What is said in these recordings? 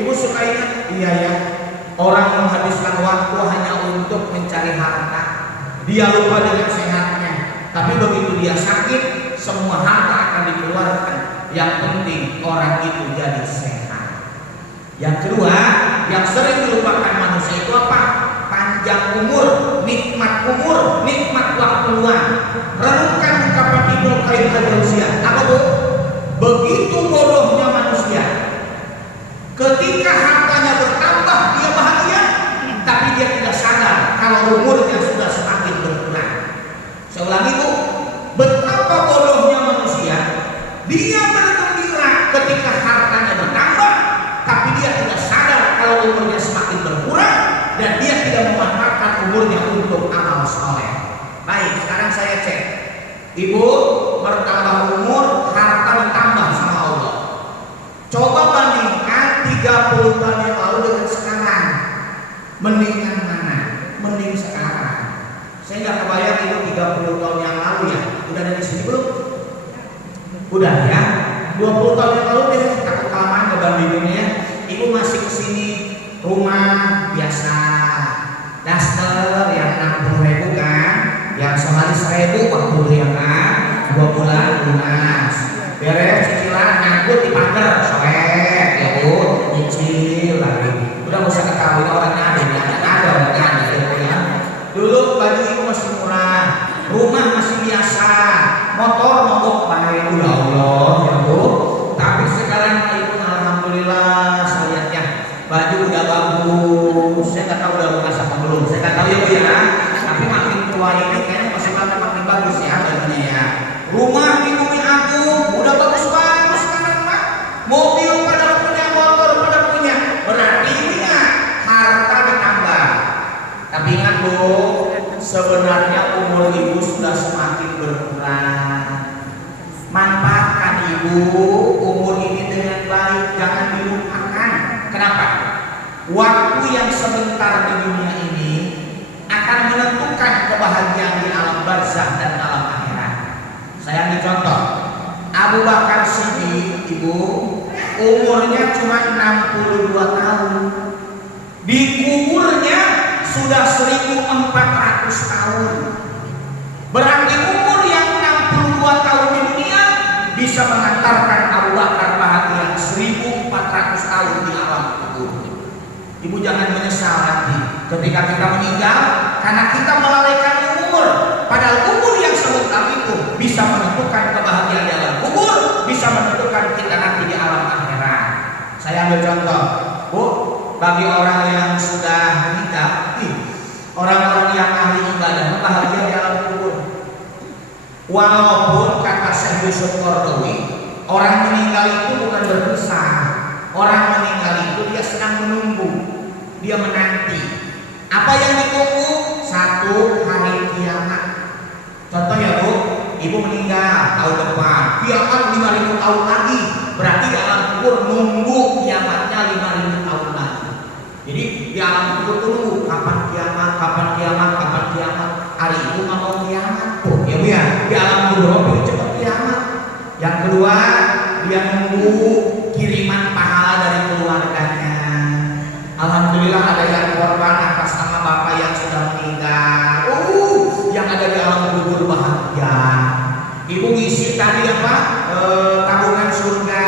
Ibu suka ingat? Iya ya. Orang menghabiskan waktu hanya untuk mencari harta. Dia lupa dengan sehatnya. Tapi begitu dia sakit, semua harta akan dikeluarkan. Yang penting orang itu jadi sehat. Yang kedua, yang sering dilupakan manusia itu apa? Panjang umur, nikmat waktu luang. Renungkan ungkapan Ibnu Qayyim al-Jauziyah. Apa bu? Begitu bodohnya manusia. Ketika hartanya bertambah dia bahagia, tapi dia tidak sadar kalau umurnya sudah semakin berkurang. Saya ulangi bu, betapa bodohnya manusia. Dia bergembira ketika hartanya bertambah, tapi dia tidak sadar kalau umurnya semakin berkurang dan dia tidak memanfaatkan umurnya untuk amal soleh. Baik, sekarang saya cek. Ibu bertambah umur, harta ditambah sama Allah. Coba bandingkan 30 tahun yang lalu dengan sekarang. Mendingan mana? Mending sekarang. Saya nggak kebayang itu 30 tahun yang lalu ya. Udah ada di sini belum? Udah ya. 20 tahun yang lalu deh, takut kelamaan ngebandinginnya. Ibu masih kesini rumah biasa, daster yang 60.000 kan, yang sehari 1.000 waktu ya kan, 2 bulan lunas. Beres cicilan nyangkut di pagar soek ya bu, nyicil lagi. Udah gak usah ketahui orangnya ada orangnya ya. Dulu baju ibu masih murah, rumah masih biasa, motor mogok baik ya Allah ya bu. Tapi sekarang ibu alhamdulillah saya lihat ya, baju udah bagus. Saya nggak tahu udah lunas apa belum, saya nggak tahu ya bu ya. Tapi makin tua ini kayaknya masih makin bagus ya bajunya ya. Rumah di Bumi Agung udah bagus-bagus sekarang Pak. Mobil pada punya, motor pada punya. Berarti punya harta ditambah. Tapi ingat Bu, sebenarnya umur ibu sudah semakin berkurang. Manfaatkan ibu umur ini dengan baik, jangan dilupakan. Kenapa? Waktu yang sebentar di dunia ini akan menentukan kebahagiaan di alam barzakh dan alam akhirat. Saya ambil contoh, Abu Bakar Siddiq ibu umurnya cuma 62 tahun, dikuburnya sudah 1400 tahun. Berarti umur yang 62 tahun di dunia bisa mengantarkan Abu Bakar bahagia 1400 tahun di alam kubur. Ibu jangan menyesal nanti ketika kita meninggal karena kita melalaikan umur. Padahal umur yang sebentar itu bisa menentukan kebahagiaan di alam kubur, bisa menentukan kita nanti di alam akhirat. Saya ambil contoh, Bu, bagi orang yang sudah menikah, orang-orang yang ahli ibadah bahagia di alam kubur. Walaupun kata Syekh Yusuf Qaradawi, orang meninggal itu bukan berpisah. Orang meninggal itu dia sedang menunggu, dia menanti. Apa yang ditunggu? Satu, hari kiamat. Contoh ya Bu, ibu meninggal tahun depan, kiamat 5.000 tahun lagi. Berarti di alam kubur nunggu kiamatnya 5.000 tahun lagi. Jadi di alam kubur tunggu kapan kiamat, kapan kiamat, kapan kiamat. Hari itu nggak mau kiamat, tuh ya Bu ya. Di alam kubur cepat kiamat. Yang kedua, dia nunggu kiriman pahala dari keluarganya. Alhamdulillah ada yang korban atas nama bapak yang sudah meninggal. Yang ada di alam kubur bahagia. Ibu ngisi tadi apa? Tabungan surga.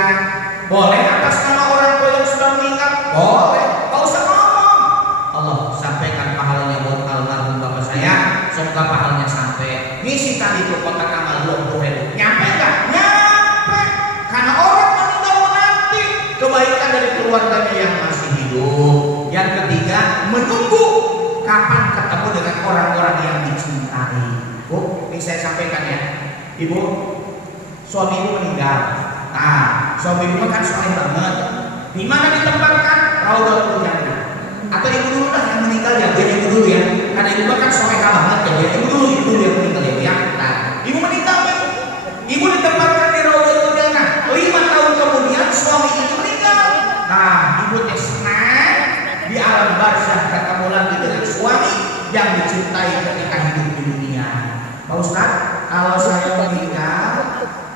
Boleh atas nama orang tua yang sudah meninggal? Boleh. Gak usah ngomong. Allah sampaikan pahalanya buat almarhum bapak saya. Semoga pahalanya sampai. Ngisi tadi tuh kotak amal 20.000. Nyampe nggak? Nyampe. Karena orang meninggal menanti kebaikan dari keluarganya yang masih hidup. Yang ketiga, menunggu kapan ketemu dengan orang-orang yang dicintai. Bu, ini saya sampaikan ya. Ibu, suami ibu meninggal. Nah, suami ibu kan soleh banget. Di mana ditempatkan? Raudhatul Jannah. Atau ibu dulu lah yang meninggal ya, biar ibu dulu ya. Karena ibu kan soleh banget ya, biar ibu dulu yang meninggal ya. Nah, ibu meninggal kan? Ibu ditempatkan di Raudhatul Jannah. 5 tahun kemudian suami ibu meninggal. Nah, ibu senang di alam barzakh ketemu lagi dengan suami yang dicintai ketika hidup di dunia. Pak Ustadz, kalau saya meninggal,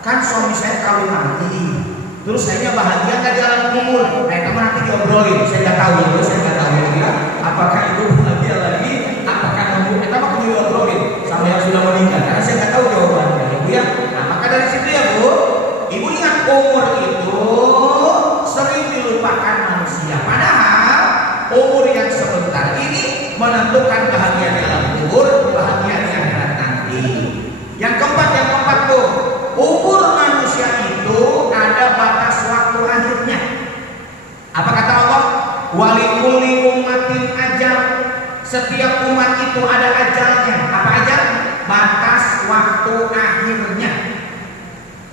kan suami saya kawin lagi, terus saya bahagia nggak di alam kubur? Nah, itu nanti diobrolin, saya nggak tahu ya, saya nggak tahu ya. Apakah itu bahagia lagi? Apakah kamu kita mau diobrolin sama yang sudah meninggal? Karena saya nggak tahu jawabannya, ibu ya. Nah, maka dari situ ya bu, ibu ingat umur itu sering dilupakan manusia. Padahal umur yang sebentar ini menentukan bahagia di alam kubur, bahagia di akhirat nanti. Yang keempat bu, umur manusia itu ada batas waktu akhirnya. Apa kata Allah? Walikulli ummatin ajal. Setiap umat itu ada ajalnya. Apa ajal? Batas waktu akhirnya.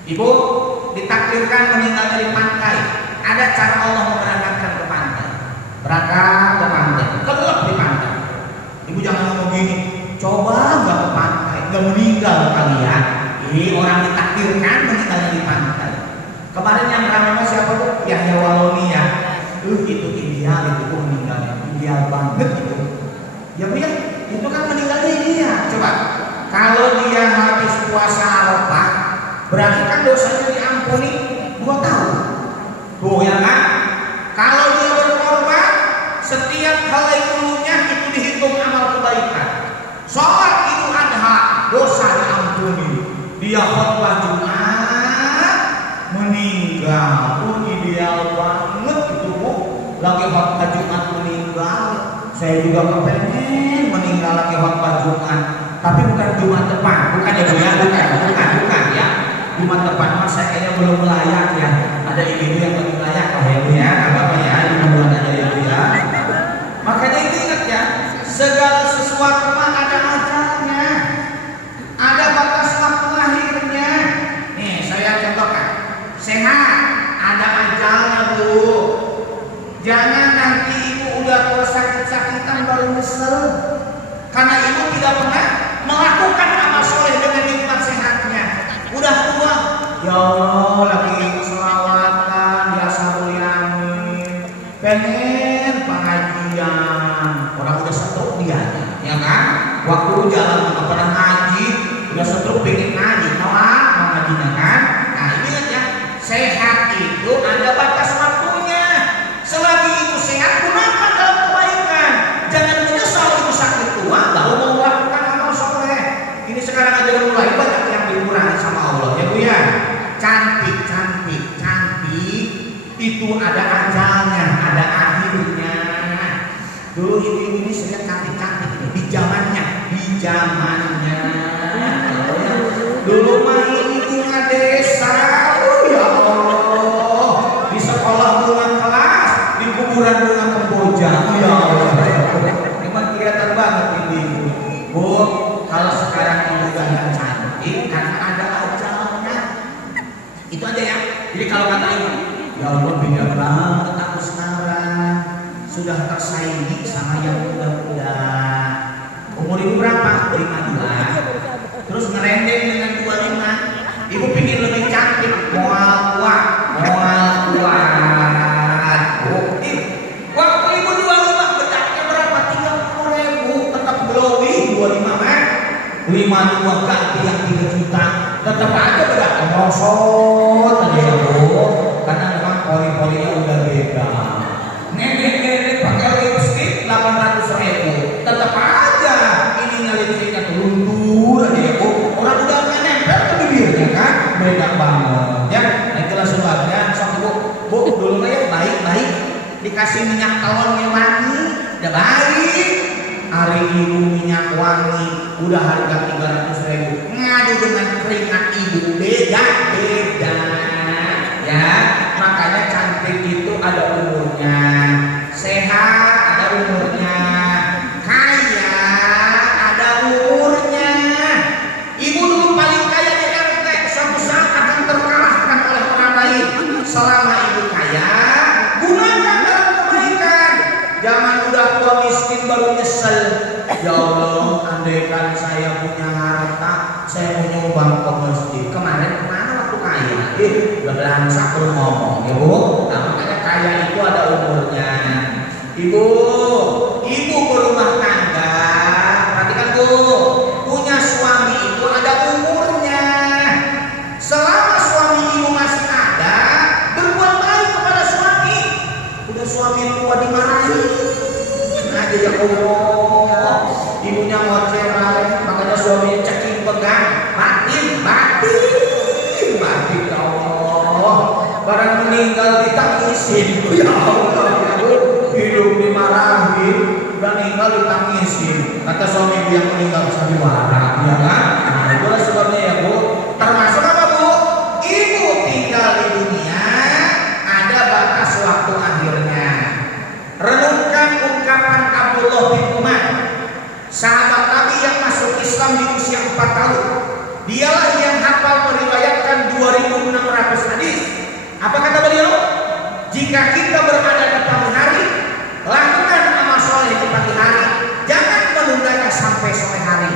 Ibu ditakdirkan meninggal dari pantai. Ada cara Allah memberangkatkan ke pantai. Berangkat ke pantai, kelep di pantai. Ibu jangan ngomong gini, coba nggak ke pantai, nggak meninggal kalian. Ini orang ditakdirkan meninggal di pantai. Kemarin yang ramai siapa tuh? Yahya Waloni ya. Itu ideal, itu kok meninggalnya ideal banget itu. Ya bu ya, itu kan meninggalnya ideal. Coba, kalau dia habis puasa Arafah, berarti kan dosanya diampuni 2 tahun. Tuh ya kan? Kalau dia berkorban, setiap helai bulunya itu dihitung amal kebaikan. Sholat Idul Adha, dosa diampuni. Dia khotbah Jumat, meninggal. Ideal banget itu bu. Lagi khotbah Jumat meninggal. Saya juga kepengen meninggal lagi khotbah Jumat. Tapi bukan Jumat depan, bukan ya bu ya, bukan ya. Jumat depan mas saya kayaknya belum layak ya. Ada ibu yang lebih layak lah ya bu ya, apa ya, di bulan aja ya bu ya. Makanya ingat ya, segala sesuatu mah ada ajalnya, ada batas waktu akhirnya. Nih saya contohkan, sehat ada ajalnya bu. Jangan nanti ibu udah tua sakit-sakitan baru nyesel, karena ibu tidak pernah melakukan amal soleh dengan nikmat sehatnya. Udah tua, ya Allah lagi selawatan di Ashabul Yamin, pengen pengajian, orang udah setruk dia, ya kan? Waktu jalan nggak pernah ngaji, udah setruk pengen ngaji, mau ngajinya kan? Nah ingat ya, sehat itu ada batas waktunya. Selagi itu sehat, gunakan dalam kebaikan. Jangan menyesal itu sakit tua, lalu mau melakukan amal soleh. Ini sekarang aja mulai banyak yang dikurangi sama Allah ya bu ya. Cantik itu ada ajalnya, ada akhirnya. Dulu ibu-ibu ini sering cantik ini di zamannya. Dulu mah ini bunga desa, ya Allah. Di sekolah bunga kelas, di kuburan bunga kemboja, ya Allah. Memang kelihatan banget ini bu. Kalau sekarang ibu gak cantik karena ada ajalnya. Itu aja ya. Jadi kalau kata ibu, ya Allah beda banget aku sekarang, sudah tersaingi sama yang muda-muda. Umur ibu berapa? 52. Terus ngerendeng dengan 25. Ibu pingin lebih cantik, moal kuat. Waktu ibu 25 bedaknya berapa? 30.000. Tetap glowing 25 mah. 52 ganti yang 3 juta. Tetap aja bedaknya merosot aja ya bu. Karena memang pori-porinya udah beda. Nenek pakai lipstick 800.000, tetap aja ininya lipstiknya luntur aja ya bu. Orang udah nempel ke bibirnya kan, beda banget ya. Nah itulah sebabnya sok bu dulu ya baik dikasih minyak telon yang wangi, udah baik. Hari ibu minyak wangi udah harga 300.000, ngadu dengan keringat ibu beda ya. Makanya cantik itu ada umurnya, sehat ada umurnya, kaya ada umurnya. Ibu dulu paling kaya di RT, suatu saat akan terkalahkan oleh orang lain. Selama ibu kaya, gunakan dalam kebaikan. Jangan udah tua miskin baru nyesel. Ya Allah, andaikan saya punya harta, saya mau nyumbang ke masjid. Kemarin waktu kaya, udah belangsak belum ngomong, ya bu. Nah makanya kaya itu ada umurnya. Ibu berumah tangga, perhatikan bu, punya suami itu ada umurnya. Selama suami ibu masih ada, berbuat baik kepada suami. Udah begitu suami tua dimarahi. Nah dia Allah, ibunya mau cerai, makanya suaminya ceking pegang, batin ya Allah. Barang meninggal ditangisin, ya Allah, hidup dimarahin, udah meninggal ditangisin. Kata suami yang meninggal sandiwara, ya kan? Nah itulah sebabnya ya Bu. Termasuk apa Bu? Ibu tinggal di dunia, ada batas waktu akhirnya. Renungkan ungkapan Abdullah bin Umar, sahabat Nabi yang masuk Islam di usia 4 tahun. Dialah yang hafal meriwayatkan 2.600 hadis. Apa kata beliau? Jika kita berada di pagi hari, lakukan amal soleh di pagi hari, jangan menundanya sampai sore hari.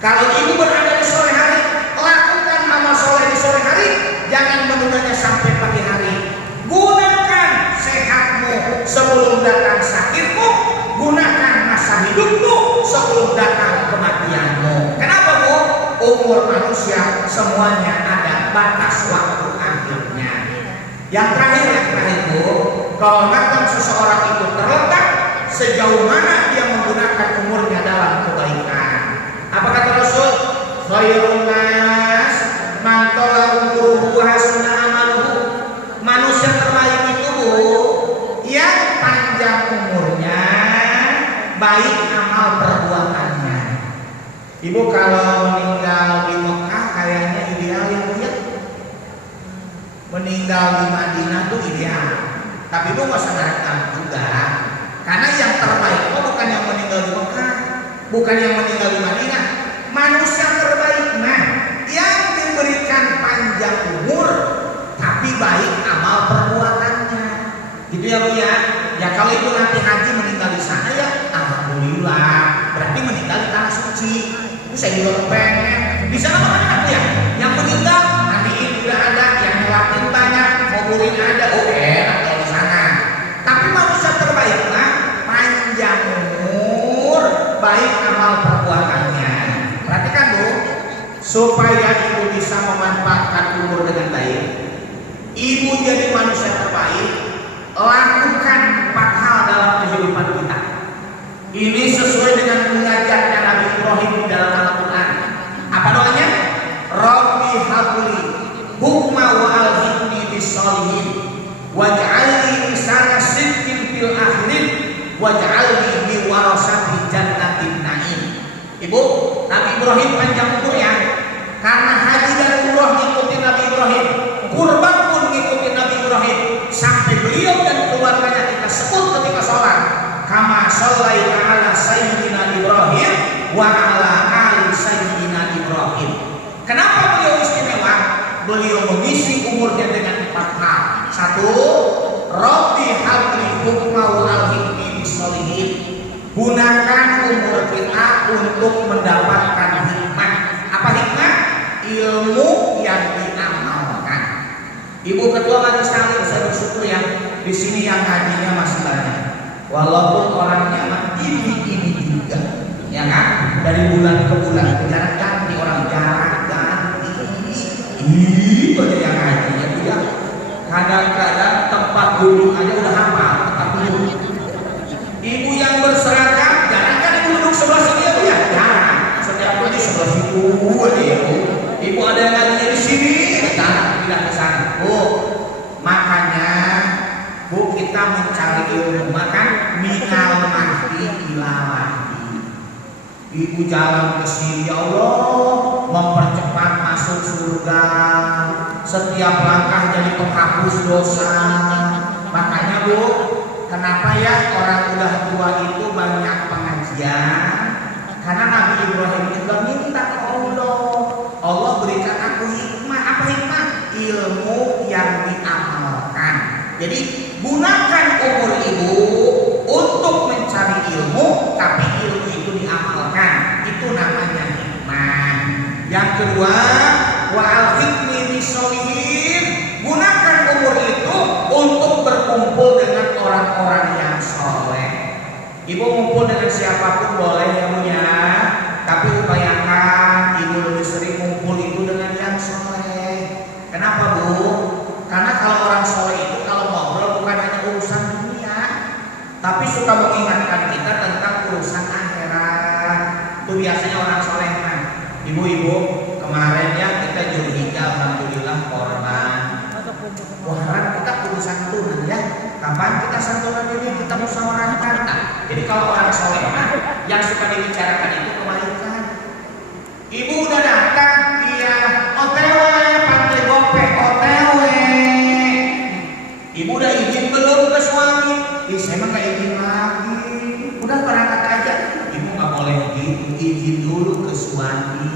Kalau ibu berada di sore hari, lakukan amal soleh di sore hari, jangan menundanya sampai pagi hari. Gunakan sehatmu sebelum datang sakitmu, gunakan masa hidupmu sebelum datang kematianmu. Kenapa Bu? Umur manusia semuanya ada batas waktu akhirnya. Yang terakhir Bu, kehormatan seseorang itu terletak sejauh mana dia menggunakan umurnya dalam kebaikan. Apa kata Rasul? Khairun nas man tala umruhu wa hasuna amaluhu. Manusia terbaik itu Bu, yang panjang umurnya, baik amal perbuatannya. Ibu kalau meninggal di Mekah kayaknya ideal ya Bu ya. Meninggal di Madinah tuh ideal. Tapi Bu nggak usah ngarepkan juga. Karena yang terbaik itu bukan yang meninggal di Mekah, bukan yang meninggal di Madinah. Manusia terbaik yang diberikan panjang umur tapi baik amal perbuatannya. Gitu ya Bu ya. Ya kalau itu nanti haji meninggal di sana ya alhamdulillah, berarti meninggal di tanah suci. Itu saya juga pengen. Di sana mana Bu ya? Yang meninggal nanti ini udah ada, yang nyelatin banyak, mobilin ada, enak kalau di sana. Tapi manusia terbaik panjang umur, baik amal perbuatannya. Perhatikan Bu, supaya ibu bisa memanfaatkan umur dengan baik, ibu jadi manusia terbaik, lakukan 4 hal dalam kehidupan kita. Ini sesuai dengan mengajarnya Nabi Ibrahim di dalam Al-Quran. Apa doanya? Rabbi habli hukma wa alhiqni bis-shalihin waj'alni lisana sidqin fil akhirin waj'alni min warasati jannatin na'im. Ibu, Nabi Ibrahim panjang umur ya. Karena haji dan umroh ngikutin Nabi Ibrahim, kurban pun ngikutin Nabi Ibrahim, sampai beliau dan keluarganya kita sebut ketika sholat, kama shallaita ala sayyidina Ibrahim wa ala ali sayyidina Ibrahim. Kenapa beliau istimewa? Beliau mengisi umurnya dengan 4 hal. 1. Rabbi habli hukma wa alhiqni bis-shalihin. Gunakan umur kita untuk mendapatkan hikmah. Apa hikmah? Ilmu yang diamalkan. Ibu ketua majelis taklim, saya bersyukur ya, di sini yang hajinya masih banyak. Walaupun orangnya ini juga, ya kan? Dari bulan ke bulan, jarang ganti orang, jarang ganti. Banyak yang hajinya juga. Kadang-kadang tempat duduk aja udah hafal tempat duduk. Ibu yang berseragam, jarang kan ibu duduk sebelah sini ya Bu ya? Jarang. Setiap kali sebelah situ aja ya Bu. Ibu ada yang ngajinya di sini, jangan tidak ke sana. Bu, makanya Bu kita mencari ilmu, makan minal mahdi ila mahdi. Ibu jalan ke sini, ya Allah, mempercepat masuk surga. Setiap langkah jadi penghapus dosa. Makanya Bu, kenapa ya orang udah tua itu banyak pengajian? Karena Nabi Ibrahim juga minta ke Allah, Allah berikan aku hikmah. Apa hikmah? Ilmu yang diamalkan. Jadi gunakan umur ibu untuk mencari ilmu, tapi ilmu itu diamalkan. Itu namanya hikmah. Yang kedua, wa alhiqni bis-shalihin. Gunakan umur itu untuk berkumpul dengan orang-orang yang soleh. Ibu ngumpul dengan siapapun boleh ya Bu ya, tapi upayakan ibu lebih sering ngumpul itu dengan yang soleh. Kenapa Bu? Karena kalau orang soleh itu kalau ngobrol bukan hanya urusan dunia. tapi suka mengingatkan kita tentang urusan akhirat. Itu biasanya orang soleh. Ibu-ibu, kemarin ya kita Zulhijjah, alhamdulillah korban. Wah, kita urusan tunai ya. Kapan kita santunan ini, kita musyawarahkan. Jadi kalau orang soleh yang suka dibicarakan itu kebaikan. Ibu udah datang, iya, OTW, pantai gope, OTW. Ibu udah izin belum ke suami? Saya mah gak izin lagi. Udah berangkat aja. Ibu gak boleh izin dulu ke suami.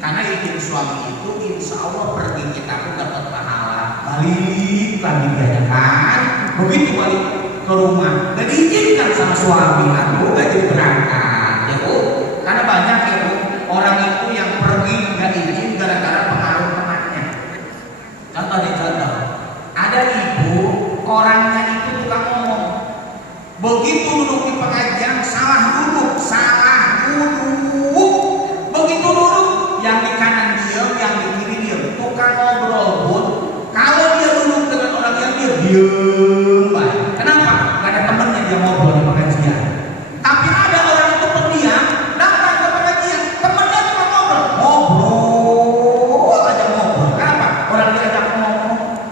Karena izin suami itu insya Allah pergi kita pun dapat pahala. Balik lagi diajakan. Begitu balik ke rumah, gak diizinkan sama suami. Aku gak jadi berangkat, ya Bu. Karena banyak ya Bu, orang itu yang pergi gak izin gara-gara pengaruh temannya. Contoh nih contoh. Ada ibu, orangnya itu tukang ngomong. Begitu duduk di pengajian, salah duduk. Begitu duduk, yang di kanan diam, yang di kiri diam. Tukang ngobrol pun, kalau dia duduk dengan orang yang diam. Kenapa? Gak ada temennya dia ngobrol di pengajian. Tapi ada orang itu pendiam, datang ke pengajian, temennya cuma ngobrol aja ngobrol. Kenapa? Orang diajak ngomong.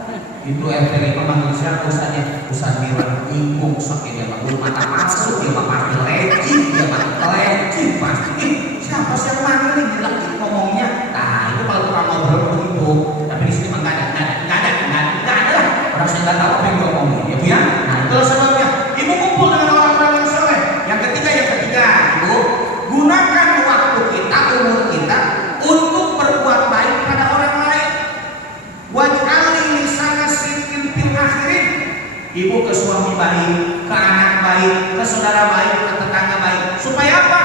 Itu efek memanggil siapa Ustaznya? Ustaz Miran ingkung sok dia mah belum mata masuk, dia mah pasti lecin pasti. Siapa sih yang manggil nih lagi ngomongnya? Nah itu kalau tukang ngobrol begitu. Tapi di sini mah nggak ada lah. Orang saya nggak tahu apa yang dia ngomongin, ya Bu ya. Nah itulah sebabnya ibu kumpul dengan orang-orang yang soleh. Yang ketiga, ibu gunakan waktu kita, umur kita untuk berbuat baik pada orang lain. Waj'alni lisana sidqin fil akhirin. Ibu ke suami baik, ke anak baik, ke saudara baik, ke tetangga baik. Supaya apa?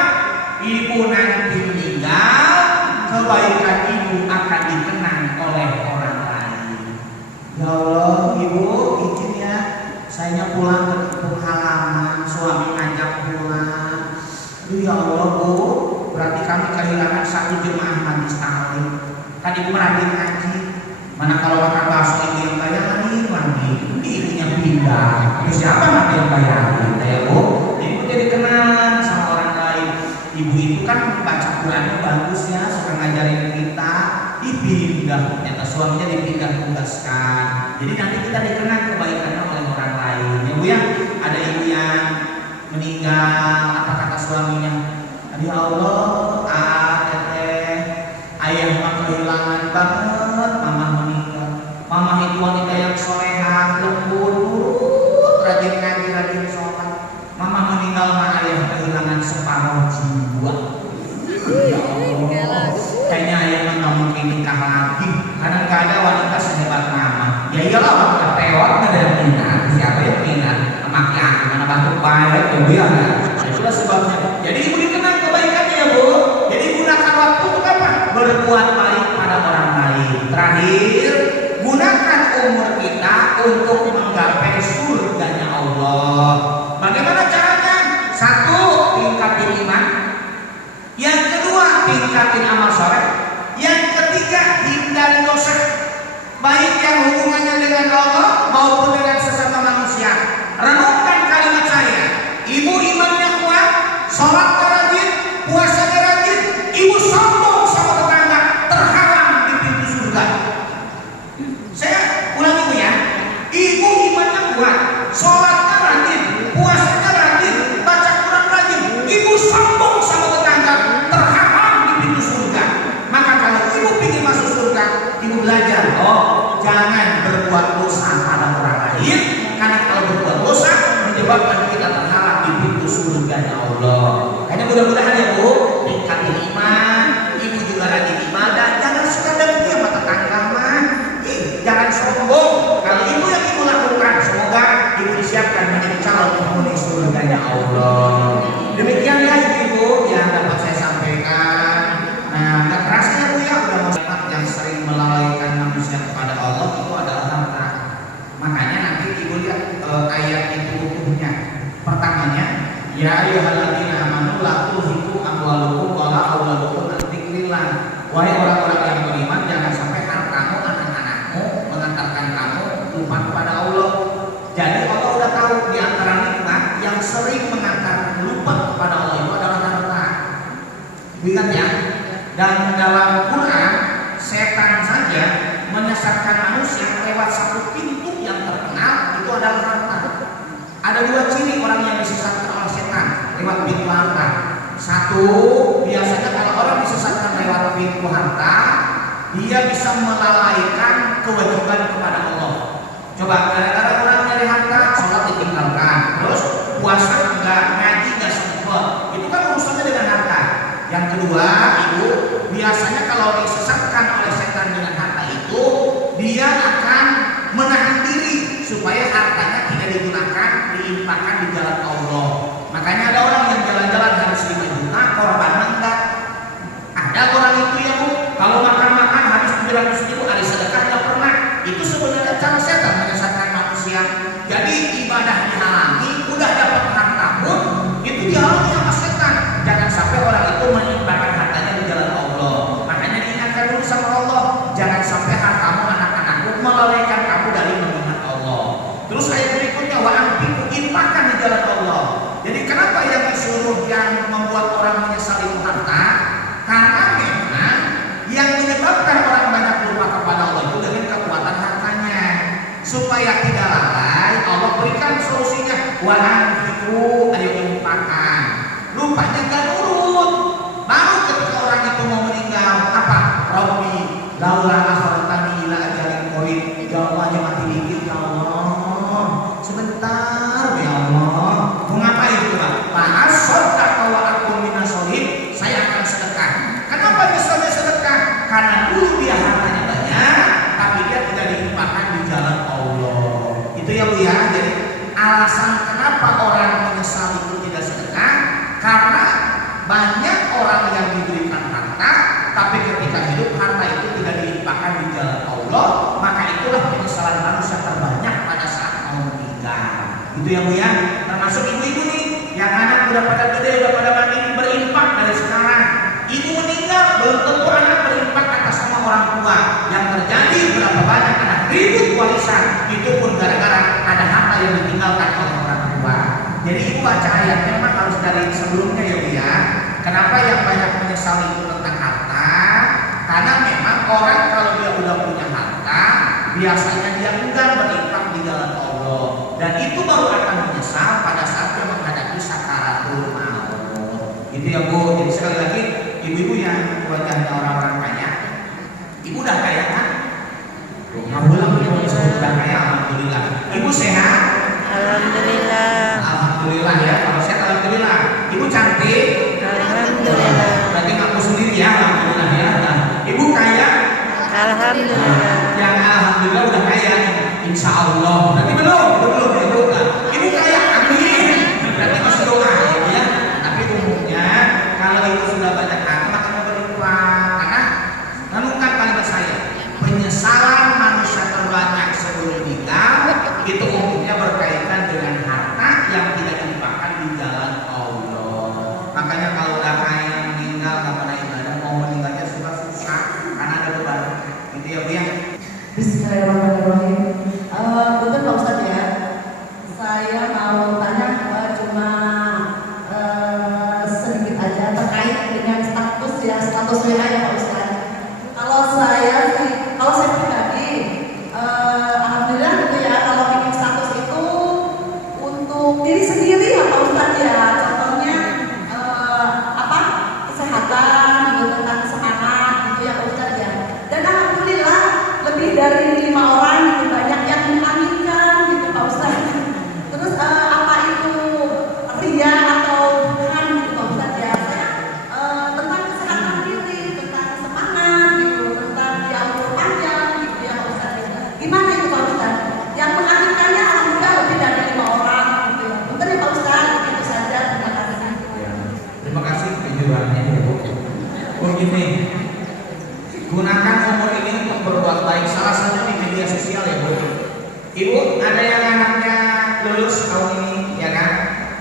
Ibu nanti meninggal, kebaikan ibu akan dikenang oleh orang lain. Ya Allah, ibu izin ya, saya pulang ke kampung halaman, suami ngajak pulang. Aduh ya Allah Bu, berarti kami kehilangan satu jemaah majlis taklim. Kan ibu rajin ngaji. Mana kalau makan bakso ibu yang bayarin, mandi ibunya pindah. Terus siapa nanti yang bayarin? Ya Bu, ibu jadi kenal sama orang lain. Ibu itu kan baca Qurannya bagus ya, suka ngajarin kita. Dipindah, ternyata suaminya dipindah tugaskan. Jadi nanti kita dikenang kebaikannya oleh orang lain. Ya Bu ya, ada ibu yang meninggal, apa kata suaminya? Ya Allah, ayah mah kehilangan banget, mama meninggal. Mama itu wanita yang solehah, lembut, nurut, rajin ngaji, rajin sholat. Mama meninggal, mah ayah kehilangan separuh jiwa. Ya Allah, kayaknya ayah nggak mungkin nikah lagi karena nggak ada wanita sehebat mama. Ya iyalah, wanita pewat nggak ada yang minat. Siapa yang minat? Maki aku mana batu baik, ya Bu ya. Itulah sebabnya. Jadi ibu dikenang kebaikannya ya Bu. Jadi gunakan waktu untuk apa? Berbuat baik pada orang lain. Terakhir, gunakan umur kita untuk menggapai surganya Allah. Bagaimana caranya? Satu, tingkatin iman. Yang kedua, tingkatin amal soleh. Yang ketiga, hindari dosa, baik yang hubungannya dengan Allah maupun dengan sesama manusia. Renungkan kalimat saya. Ibu imannya kuat, sholatnya rajin, puasanya rajin. Ibu sombong sama tetangga, terhalang di pintu surga. Saya ulangi Bu ya. Ibu imannya kuat, sholatnya rajin, puasanya rajin, baca Quran rajin. Ibu sombong sama tetangga, terhalang di pintu surga. Maka kalau ibu ingin masuk surga, ibu belajar. Oh, jangan berbuat dosa pada orang lain. Karena kalau berbuat dosa menyebabkan kita terhalang di pintu surganya Allah. Hanya mudah-mudahan ya Bu, tingkatin iman, ibu juga rajin ibadah. Jangan suka dengki sama tetangga mah. Jangan sombong. Kalau ibu yang ibu lakukan, semoga ibu disiapkan menjadi calon penghuni surganya Allah. Demikian ya ibu yang dapat saya sampaikan. Nah, nggak kerasa ya Bu ya, udah masyarakat yang sering melalaikan manusia kepada Allah itu adalah harta. Makanya nanti ibu lihat ayat itu utuhnya. Pertamanya, ya ayyuhalladzina amanu la tulhikum amwalukum wala auladukum an dzikrillah. Wahai orang-orang yang beriman, jangan sampai hartamu, anak-anakmu mengantarkan kamu lupa kepada Allah. Jadi Allah udah tahu di antara nikmat Dan dalam Quran, setan saja menyesatkan manusia lewat satu pintu yang terkenal, itu adalah harta. Ada dua ciri orang yang disesatkan oleh setan lewat pintu harta. Satu, biasanya kalau orang disesatkan lewat pintu harta, dia bisa melalaikan kewajiban kepada Allah. Coba, gara-gara orang nyari harta, sholat ditinggalkan, terus puasa enggak, ngaji enggak sempet, itu kan urusannya dengan harta. Yang kedua, ibu, biasanya kalau disesatkan oleh setan dengan harta itu, dia akan menahan diri supaya hartanya tidak digunakan, diinfakkan di jalan Allah. Makanya ada orang yang jalan-jalan harus 5 juta, korban enggak. Ada orang itu yang kalau makan-makan habis 700 ribu, ada sedekah enggak pernah. Itu sebenarnya cara setan menyesatkan manusia. Jadi ibadah dihalangi, udah dapat harta pun itu dihalangi sama setan. Jangan sampai orang itu menyimpangkan hartanya di jalan Allah. Makanya diingatkan dulu sama Allah, jangan sampai hartamu anak-anakmu melalaikan kamu dari mengingat Allah. Terus ayat berikutnya, wa anfiqu, infakkan di jalan Allah. Jadi kenapa yang disuruh yang membuat orang menyesal itu harta? Karena memang yang menyebabkan orang banyak lupa kepada Allah itu dengan kekuatan hartanya. Supaya tidak lalai, Allah berikan solusinya, wa anfiqu, ayo infakkan. Lupanya gak nurut. Baru ketika orang itu mau meninggal, apa? Rabbi laula akhartani ila ajalin qarib. Ya Allah, aja mati dikit ya Allah. Sebentar ya Allah. Mau ngapain itu, Pak? Fa asaddaqa wa akun minas sholihin. Saya akan sedekah. Kenapa misalnya sedekah? Karena dulu dia hartanya banyak, tapi dia tidak diinfakkan di jalan Allah. Itu ya Bu ya. Jadi alasan kenapa orang menyesal itu tidak sedekah, karena banyak orang yang diberikan harta, tapi ketika hidup harta itu tidak diinfakkan di jalan Allah, maka itulah penyesalan manusia terbanyak pada saat mau meninggal. Itu ya Bu ya. Termasuk ibu-ibu nih, yang anak udah pada gede, udah pada mandiri, berinfak dari sekarang. Ibu meninggal, belum tentu anak berinfak atas sama orang tua. Yang terjadi berapa banyak anak ribut warisan, itu pun gara-gara ada harta yang ditinggalkan oleh orang tua. Jadi ibu baca ayat memang harus dari sebelumnya ya Bu ya. Kenapa yang banyak menyesal itu tentang harta? Karena memang orang kalau dia udah punya harta, biasanya dia enggan berinfak di jalan Allah. Dan itu baru akan menyesal pada saat dia menghadapi sakaratul maut. Gitu ya Bu. Jadi sekali lagi, ibu-ibu yang wajahnya orang-orang kaya, ibu udah kaya kan? Alhamdulillah, ibu sudah kaya, alhamdulillah. Ibu sehat? Alhamdulillah. Alhamdulillah ya, kalau sehat alhamdulillah. Ibu cantik? Alhamdulillah. Berarti ngaku sendiri ya, alhamdulillah ya. Nah, ibu kaya? Alhamdulillah. Yang alhamdulillah udah kaya, insya Allah. Berarti belum ya Bu. Ibu kaya, amin. Berarti masih doa ya. Tapi umumnya kalau ibu sudah banyak harta, makanya berinfak. Karena renungkan kalimat saya, penyesalan manusia terbanyak sebelum meninggal itu umumnya berkaitan dengan harta yang tidak diinfakkan di jalan Allah. Makanya kalau udah kaya meninggal nggak pernah ibadah, mau meninggalnya susah karena ada beban. Gitu ya Bu ya. Bismillahirrahmanirrahim. Betul Pak Ustadz ya. Saya mau tanya cuma sedikit aja terkait dengan status WA ya Pak Ustadz. Kalau saya pribadi, alhamdulillah gitu ya. Kalau bikin status itu untuk diri sendiri ya Pak Ustadz ya. Contohnya kesehatan gitu, tentang semangat gitu ya Pak Ustadz ya. Dan alhamdulillah lebih dari 5 orang gitu, banyak yang mengaminkan gitu Pak Ustadz. Terus apa itu ria atau bukan gitu Pak Ustadz ya. Saya tentang kesehatan diri, tentang semangat gitu, tentang ya umur panjang gitu ya Pak Ustadz. Gimana itu Pak Ustadz? Yang mengaminkannya alhamdulillah lebih dari 5 orang gitu ya. Mungkin ya Pak Ustadz, itu saja. Terima kasih. Terima kasih kejujurannya ya Bu. Oh gini, gunakan umur ini untuk berbuat baik, salah satunya di media sosial ya Bu. Ibu ada yang anaknya lulus tahun ini ya kan?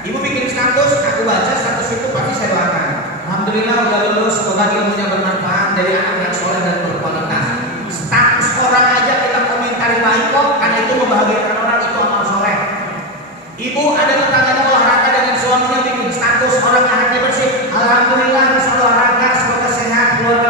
Ibu bikin status, aku baca status itu pasti saya doakan. Alhamdulillah udah lulus, semoga ilmunya bermanfaat, dari anak yang soleh dan berkualitas. Status orang aja kita komentari baik kok, karena itu membahagiakan orang, itu amal soleh. Ibu ada tetangganya olahraga dengan suaminya bikin status, orang anaknya bersih, alhamdulillah bisa olahraga, semoga sehat, keluarga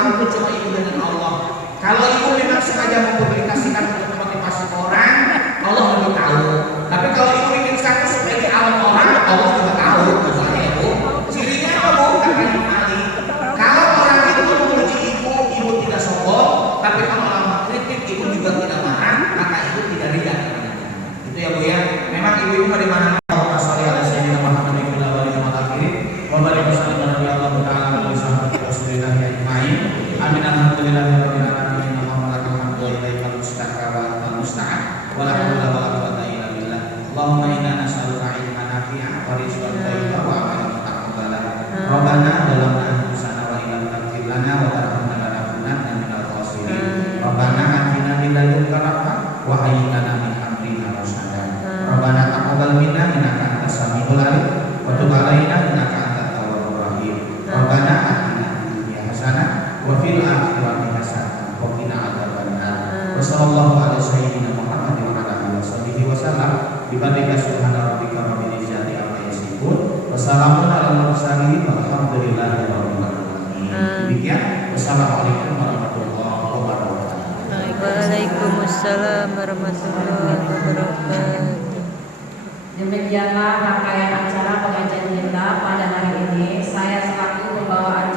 tahu itu cuma ibu dengan Allah. Kalau ibu memang sengaja mempublikasikan untuk motivasi orang, Allah lebih tahu. Tapi kalau ibu bikin status sebagai alam orang, Allah juga tahu. Misalnya ibu, cirinya apa bu? Kakaknya Ali. Kalau orang itu memuji ibu, ibu tidak sombong. Tapi kalau orang mengkritik, ibu juga tidak marah, maka ibu tidak riya. Itu ya bu ya. Memang ibu-ibu di mana-mana. Amin alhamdulillahirabbil alamin. Allahumma lakal hamdu wa ilaikal musta'an wa la haula wa la quwwata illa billah. Allahumma inna nas'aluka ilman nafi'an wa rizqan thayyiban wa amalan mutaqabbalan. Rabbana zalamna anfusana wa illam taghfir lana wa tarhamna lanakunanna minal khasirin. Rabbana atina min ladunka rahmah wa hayyi lana min amrina rasyada. Rabbana taqabbal minna innaka antas samiul alim wa tub 'alaina innaka antat tawwabur rahim. Rabbana atina fid dunya hasanah wa fil akhirati hasanah wa qina adzabannar. Wa sallallahu ala sayyidina Muhammad wa ala alihi washabbihi wasallam. Bi fadlika subhana rabbika rabbil izzati amma yasifun wa salamun alal mursalin walhamdulillahi rabbil alamin. Demikian, wassalamualaikum warahmatullahi wabarakatuh. Waalaikumsalam warahmatullahi wabarakatuh. Demikianlah rangkaian acara pengajian kita pada hari ini. Saya selaku pembawa